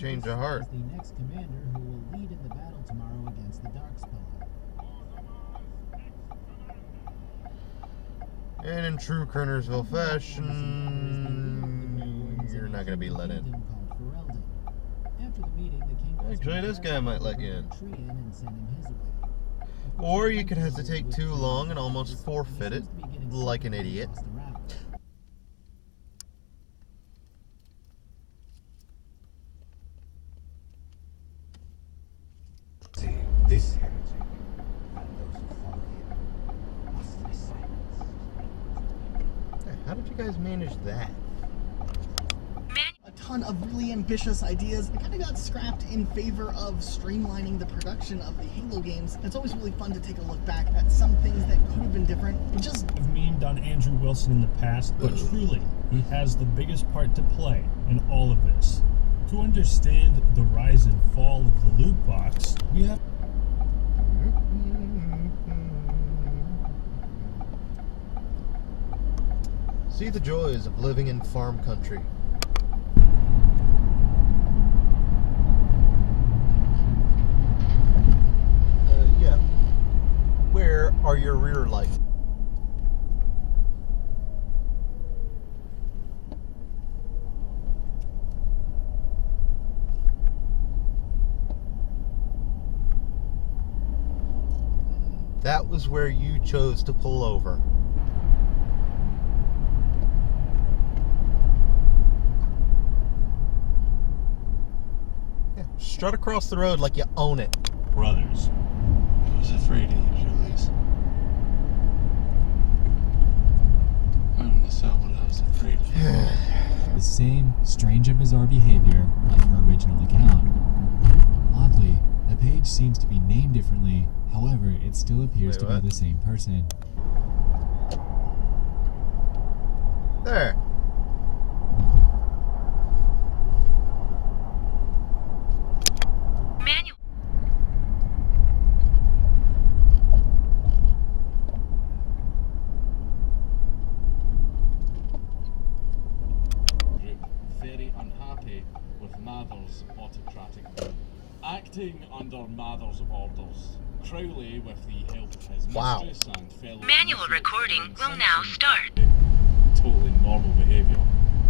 Change of heart. The next commander who will lead in the battle tomorrow against the Darkspawn. And in true Kernersville fashion, you're not going to be let in. Actually, this guy might let you in. Or you could hesitate too long and almost forfeit it, like an idiot. This heretic and those who follow him must be silenced. How did you guys manage that? A ton of really ambitious ideas. It kind of got scrapped in favor of streamlining the production of the Halo games. It's always really fun to take a look back at some things that could have been different. I've memed on Andrew Wilson in the past, but truly, he has the biggest part to play in all of this. To understand the rise and fall of the loot box, we have see the joys of living in farm country. Yeah. Where are your rear lights? That was where you chose to pull over. Yeah, strut across the road like you own it. brothers. I was afraid of you, Julius. I don't know what I was afraid of. The same strange and bizarre behavior like her original account. Oddly, the page seems to be named differently, however, it still appears to be the same person. There. Manual. Very unhappy with Mather's autocratic rule. Acting under Mather's orders, Crowley, with the help of his mistress and fellow... Manual recording will now start. Totally normal behaviour.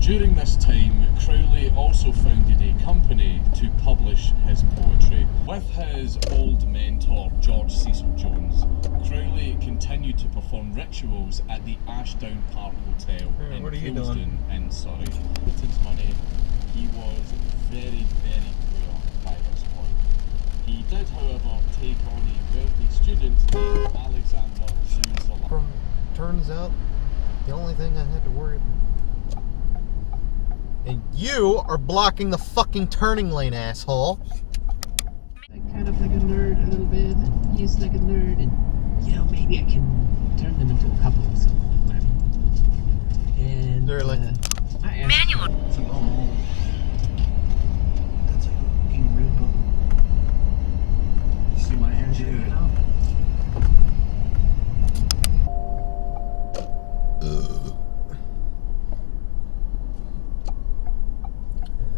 During this time, Crowley also founded a company to publish his poetry. With his old mentor, George Cecil Jones, Crowley continued to perform rituals at the Ashdown Park Hotel in Kilston in Surrey. With his money, he was very, very poor by this point. He did, however, take on a wealthy student named Alexander Zuzala. Turns out, the only thing I had to worry about. And you are blocking the fucking turning lane, asshole. Kind of like a nerd a little bit, used like a nerd, and maybe I can turn them into a couple or something, whatever. And they're like manual. That's like a fucking red bubble. You see my hands here now?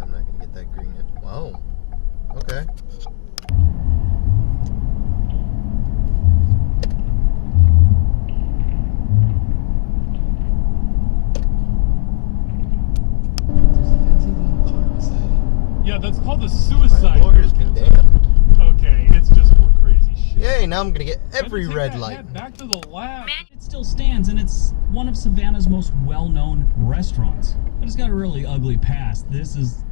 I'm not gonna get that green. Wow. Okay. Yeah, that's called a suicide. Lawyers condemned. Okay, it's just more crazy shit. Yay, now I'm gonna get every red light. Back to the lab. It still stands, and it's one of Savannah's most well-known restaurants. But it's got a really ugly past. This is...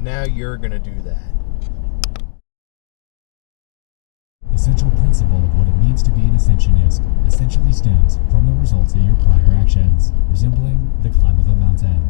Now you're gonna do that. The central principle of what it means to be an ascensionist essentially stems from the results of your prior actions, resembling the climb of a mountain.